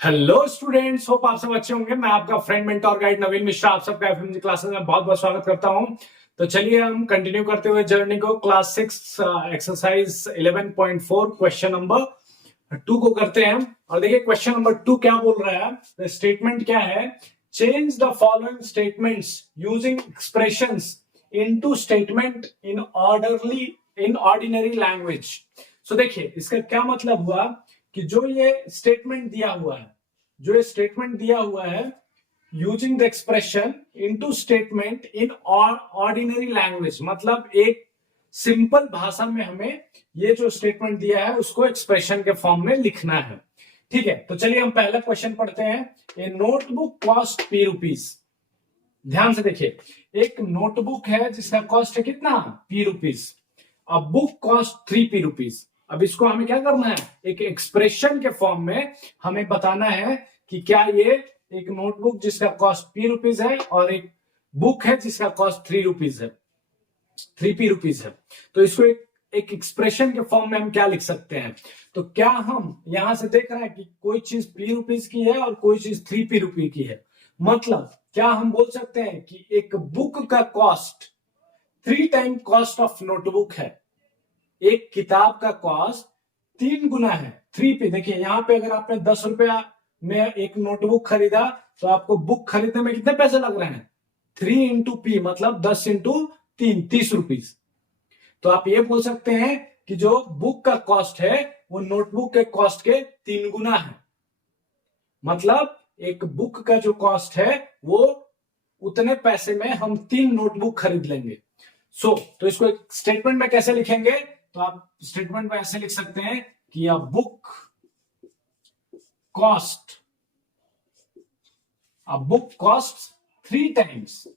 Hello students, hope आप सब अच्छे होंगे। मैं आपका फ्रेंड मेंटोर गाइड नवीन मिश्रा आप सबका एफएमजी क्लासेस में बहुत बहुत स्वागत करता हूं। तो चलिए हम कंटिन्यू करते हुए जर्नी को क्लास 6 एक्सरसाइज 11.4 क्वेश्चन नंबर 2 को करते हैं। और देखिए क्वेश्चन नंबर 2 क्या बोल रहा है, स्टेटमेंट क्या है, change the following statements using expressions into statement in ordinary language. So देखिए इसका क्या मतलब हुआ कि जो ये स्टेटमेंट दिया हुआ है using the expression into statement in ordinary language, मतलब एक सिंपल भाषा में हमें ये जो स्टेटमेंट दिया है उसको एक्सप्रेशन के फॉर्म में लिखना है। ठीक है, तो चलिए हम पहला क्वेश्चन पढ़ते हैं। ए नोटबुक कॉस्ट ₹P। ध्यान से देखिए, एक नोटबुक है जिसका कॉस्ट है कितना, ₹P। अब बुक कॉस्ट ₹3P। अब इसको हमें क्या करना है, एक एक्सप्रेशन के फॉर्म में हमें बताना है कि क्या ये एक नोटबुक जिसका कॉस्ट ₹P है और एक बुक है जिसका कॉस्ट ₹3 है। तो इसको एक एक्सप्रेशन के फॉर्म में हम क्या लिख सकते हैं। तो क्या हम यहां से देख रहे हैं कि कोई चीज ₹P की है और कोई चीज ₹3 की है, मतलब क्या हम बोल सकते हैं कि एक बुक का cost 3 time cost of notebook है, एक किताब का कॉस्ट 3 गुना है 3P। देखिए यहाँ पे अगर आपने ₹10 में एक नोटबुक खरीदा तो आपको बुक खरीदने में कितने पैसे लग रहे हैं, 3 इंटू P, मतलब 10 इंटू 3, ₹30। तो आप ये बोल सकते हैं कि जो बुक का कॉस्ट है वो नोटबुक के कॉस्ट के 3 गुना है, मतलब एक बुक का जो कॉस्ट है वो उतने पैसे में हम 3 नोटबुक खरीद लेंगे। तो इसको एक स्टेटमेंट में कैसे लिखेंगे, तो आप स्टेटमेंट में ऐसे लिख सकते हैं कि a book cost 3 times,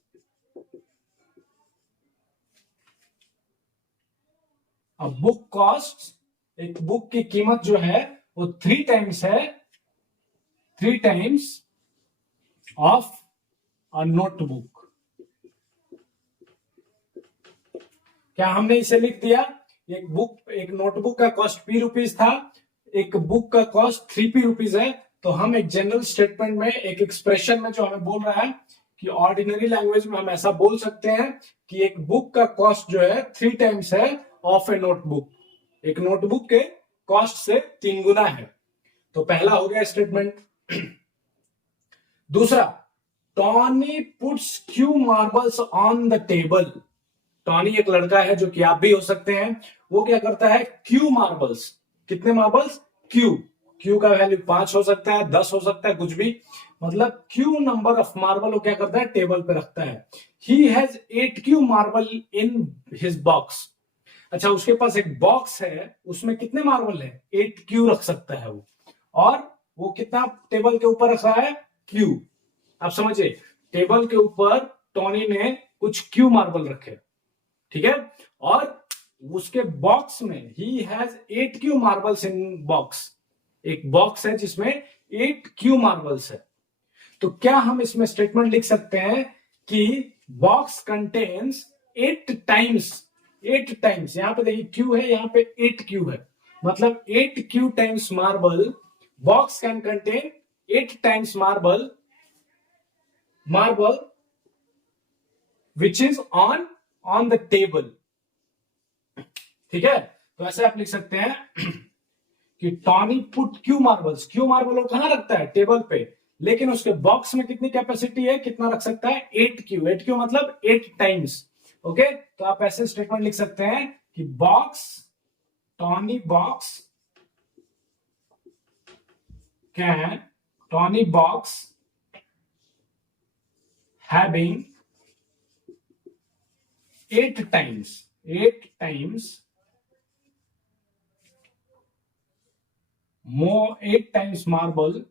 book cost, एक बुक की कीमत जो है वो 3 टाइम्स है, 3 टाइम्स ऑफ अ नोटबुक। क्या हमने इसे लिख दिया, एक नोटबुक का कॉस्ट ₹P था, एक बुक का कॉस्ट ₹3 है। तो हम एक जनरल स्टेटमेंट में, एक एक्सप्रेशन में जो हमें बोल रहा है कि ऑर्डिनरी लैंग्वेज में हम ऐसा बोल सकते हैं कि एक बुक का कॉस्ट जो है 3 टाइम्स है ऑफ ए नोटबुक, एक नोटबुक के कॉस्ट से 3 गुना है। तो पहला हो गया स्टेटमेंट। दूसरा, Tony puts Q marbles on the table. Tony एक लड़का है जो कि आप भी हो सकते हैं, वो क्या करता है, क्यू मार्बल्स, कितने मार्बल्स, क्यू का वैल्यू 5 हो सकता है, 10 हो सकता है, कुछ भी, मतलब क्यू नंबर ऑफ मार्बल वो क्या करता है, टेबल पे रखता है। He has 8 Q marble in his box. अच्छा, उसके पास एक बॉक्स है, उसमें कितने मार्बल है, 8 क्यू रख सकता है वो, और वो कितना टेबल के ऊपर रख रहा है, क्यू। आप समझिए, टेबल के ऊपर टॉनी ने कुछ क्यू मार्बल रखे, ठीक है, और उसके बॉक्स में he has 8 Q marbles in box, एक बॉक्स है जिसमें 8 क्यू मार्बल्स है। तो क्या हम इसमें स्टेटमेंट लिख सकते हैं कि बॉक्स कंटेन्स 8 टाइम्स, यहां पे देखिए क्यू है, यहां पे 8 क्यू है, मतलब 8 Q times marble, box can contain 8 times marble which is on the table. ठीक है, तो ऐसे आप लिख सकते हैं कि टॉनी पुट क्यू मार्बल वो कहां रखता है, टेबल पे, लेकिन उसके बॉक्स में कितनी कैपेसिटी है, कितना रख सकता है, 8 क्यू मतलब 8 टाइम्स। ओके, तो आप ऐसे स्टेटमेंट लिख सकते हैं कि Tony box having 8 times more 8 times marble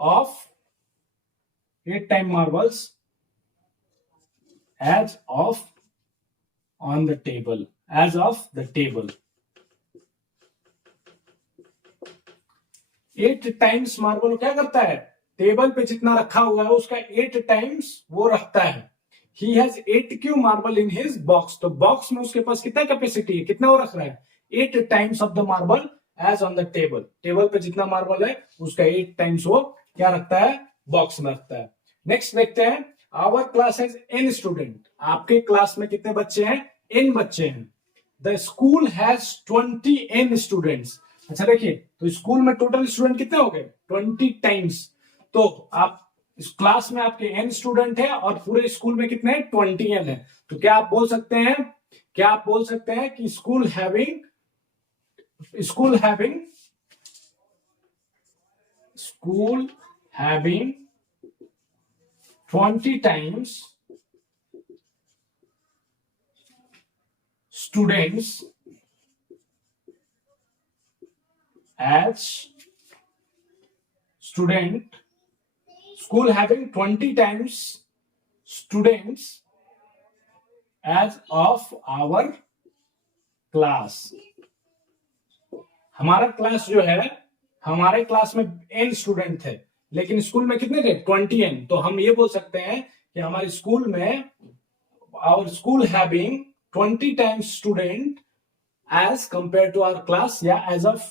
of 8 time marbles as of the table 8 times marble क्या करता है, टेबल पे जितना रखा हुआ है उसका 8 टाइम्स वो रखता है। He has 8 Q marble in his box, तो बॉक्स में उसके पास कितना कैपेसिटी है, कितना वो रख रहा है, 8 times of the marble as on the table, table पे जितना मार्बल है उसका 8 टाइम्स वो क्या रखता है, बॉक्स में रखता है। नेक्स्ट देखते हैं, our class has n student, आपके क्लास में कितने बच्चे हैं, n बच्चे हैं। The school has 20 n students, अच्छा देखिए तो स्कूल में टोटल स्टूडेंट कितने हो गए, 20 टाइम्स, तो आप इस क्लास में आपके n स्टूडेंट है और पूरे स्कूल में कितने 20 n है, तो क्या आप बोल सकते हैं, क्या आप बोल सकते हैं कि school having 20 times students as student, school having 20 times students as of our class, हमारा क्लास जो है, हमारे क्लास में n स्टूडेंट थे लेकिन स्कूल में कितने थे 20 n, तो हम ये बोल सकते हैं कि हमारे स्कूल में our school having 20 times student as compare to our class या एज ऑफ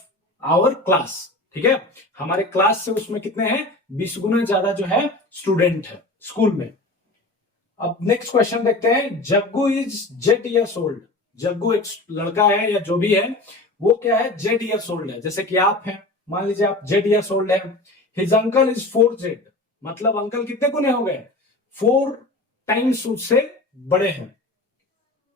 आवर क्लास, ठीक है, हमारे क्लास से उसमें कितने हैं 20 गुना ज्यादा जो है स्टूडेंट है स्कूल में। अब नेक्स्ट क्वेश्चन देखते हैं, Jaggu is Z years old, Jaggu एक लड़का है या जो भी है वो क्या है जेड ईयर्स ओल्ड है, जैसे कि आप हैं, मान लीजिए आप जेड ईयर्स ओल्ड है। हिज अंकल इज 4 जेड, मतलब अंकल कितने गुने हो गए 4 टाइम्स उससे बड़े हैं,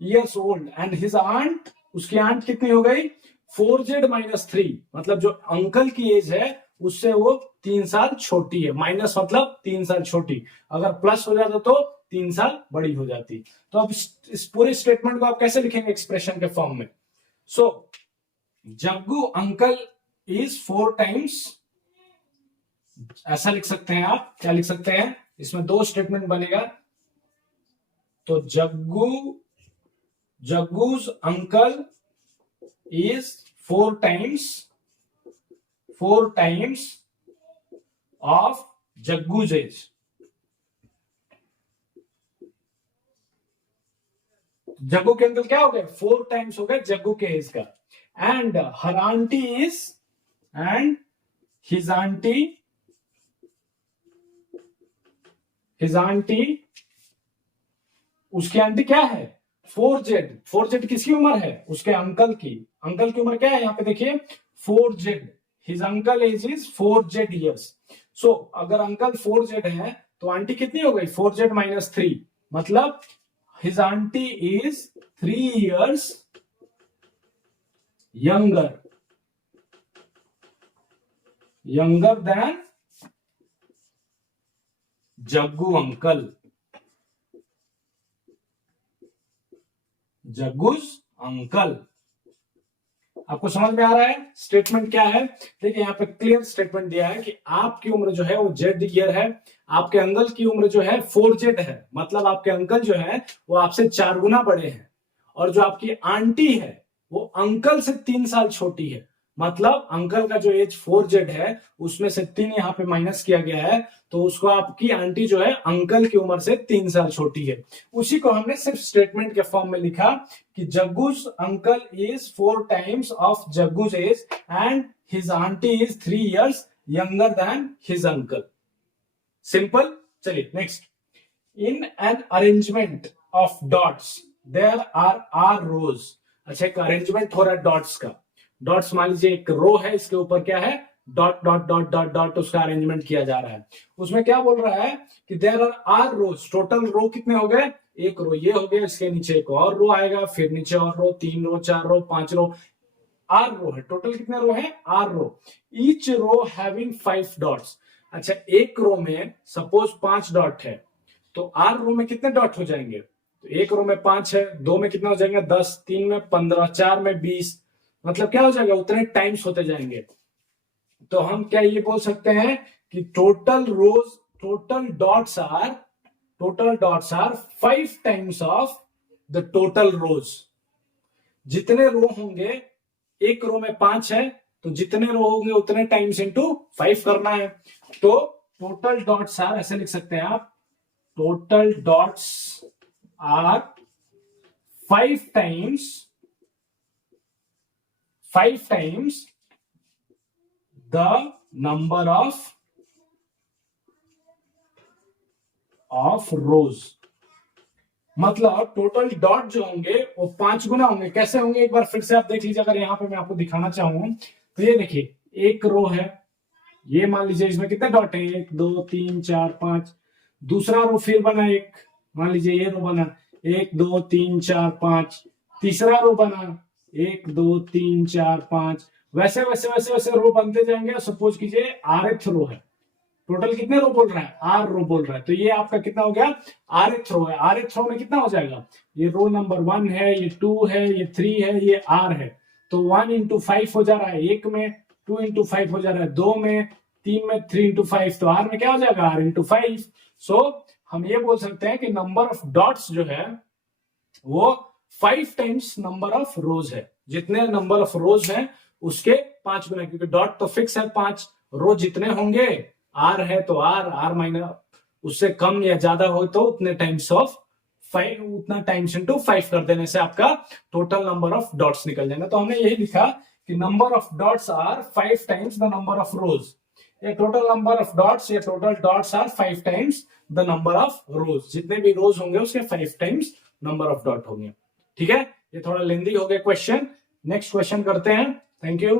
years old, and his aunt, उसकी आंट कितनी हो गई 4 जेड -3, मतलब जो अंकल की एज है उससे वो 3 साल छोटी है, माइनस मतलब 3 साल छोटी, अगर प्लस हो जाता तो 3 साल बड़ी हो जाती। तो अब इस पूरे स्टेटमेंट को आप कैसे लिखेंगे एक्सप्रेशन के फॉर्म में, सो जग्गू अंकल इज 4 टाइम्स, ऐसा लिख सकते हैं आप, क्या लिख सकते हैं, इसमें 2 स्टेटमेंट बनेगा, तो Jaggu's uncle is 4 times of Jaggu's age, Jaggu के अंकल क्या हो गए 4 टाइम्स हो गए जग्गू के एज का, and her aunty is, and his aunty, उसकी आंटी क्या है 4 जेड किसकी उम्र है, उसके अंकल की, अंकल की उम्र क्या है यहाँ पे देखिए 4 z, his uncle age is 4 z years, so अगर अंकल 4 जेड है तो आंटी कितनी हो गई 4 जेड -3, मतलब his aunty is 3 years younger than Jaggu uncle, Jaggu's uncle. आपको समझ में आ रहा है स्टेटमेंट क्या है, देखिए यहाँ पे क्लियर स्टेटमेंट दिया है कि आपकी उम्र जो है वो जेड ईयर है, आपके अंकल की उम्र जो है 4 जेड है, मतलब आपके अंकल जो है वो आपसे 4 गुना बड़े हैं, और जो आपकी आंटी है वो अंकल से 3 साल छोटी है, मतलब अंकल का जो एज 4 जेड है उसमें से 3 यहाँ पे माइनस किया गया है, तो उसको आपकी आंटी जो है अंकल की उम्र से 3 साल छोटी है। उसी को हमने सिर्फ स्टेटमेंट के फॉर्म में लिखा कि Jaggu's uncle is 4 times of Jaggu's age and his aunty is 3 years younger than his uncle, simple. चलिए next, in an arrangement of dots there are rows, अच्छा एक अरेंजमेंट हो रहा है डॉट्स का, डॉट्स मान लीजिए एक रो है, इसके ऊपर क्या है dot dot dot dot dot, उसका अरेंजमेंट किया जा रहा है, उसमें क्या बोल रहा है कि there are rows, total row कितने हो गए, एक रो ये हो गया, इसके नीचे एक और रो आएगा, फिर नीचे और रो, 3 रो 4 रो 5 रो, आर रो है, टोटल कितने रो है are row, each row having 5 dots, अच्छा एक रो में सपोज 5 डॉट है तो आर रो में कितने डॉट हो जाएंगे, तो एक रो में 5 है, 2 में कितना हो जाएंगे 10, 3 में 15, 4 में 20, मतलब क्या हो जाएगा उतने टाइम्स होते जाएंगे, तो हम क्या ये बोल सकते हैं कि total dots are 5 times of the total rows, जितने रो होंगे, एक रो में 5 है तो जितने रो होंगे उतने टाइम्स इंटू 5 करना है, तो टोटल डॉट्स आर, ऐसे लिख सकते हैं आप, total dots are 5 times the number of rows। मतलब टोटल डॉट जो होंगे वो 5 गुना होंगे। कैसे होंगे एक बार फिर से आप देख लीजिए। अगर यहाँ पे मैं आपको दिखाना चाहूँ तो ये देखिए, एक रो है, ये मान लीजिए इसमें कितने डॉट है, 1 2 3 4 5। दूसरा रो फिर बना एक, मान लीजिए ये रो बना 1 2 3 4 5। तीसरा रो बना 1 2 3 4 5। वैसे वैसे वैसे वैसे रो बनते जाएंगे। सपोज कीजिए rth रो है, टोटल कितने रो बोल रहा है, आर रो बोल रहा है, तो ये आपका कितना हो गया, rth रो है। rth रो में कितना हो जाएगा, ये रो नंबर 1 है, ये 2 है, ये 3 है, ये r है। तो 1 इंटू 5 हो जा रहा है 1 में, 2 इंटू 5 हो जा रहा है 2 में, 3 में, 3 इंटू 5, तो r में क्या हो जाएगा, r इंटू 5। सो हम ये बोल सकते हैं कि नंबर ऑफ डॉट्स जो है वो 5 टाइम्स नंबर ऑफ रोज है। जितने नंबर ऑफ रोज है उसके 5 गुना, क्योंकि डॉट तो फिक्स है 5, रो जितने होंगे, आर है तो आर माइनस उससे कम या ज्यादा हो तो उतने टाइम्स ऑफ 5, उतना टाइम्स इंटू 5 कर देने से आपका टोटल नंबर ऑफ डॉट्स निकल जाएगा। तो हमने यही लिखा कि number of dots are 5 times the number of rows. या टोटल नंबर ऑफ डॉट्स या total dots are 5 times the number of rows. जितने भी रोज होंगे उसके 5 टाइम्स नंबर ऑफ डॉट होंगे। ठीक है, ये थोड़ा लेंदी हो गया क्वेश्चन। नेक्स्ट क्वेश्चन करते हैं। Thank you.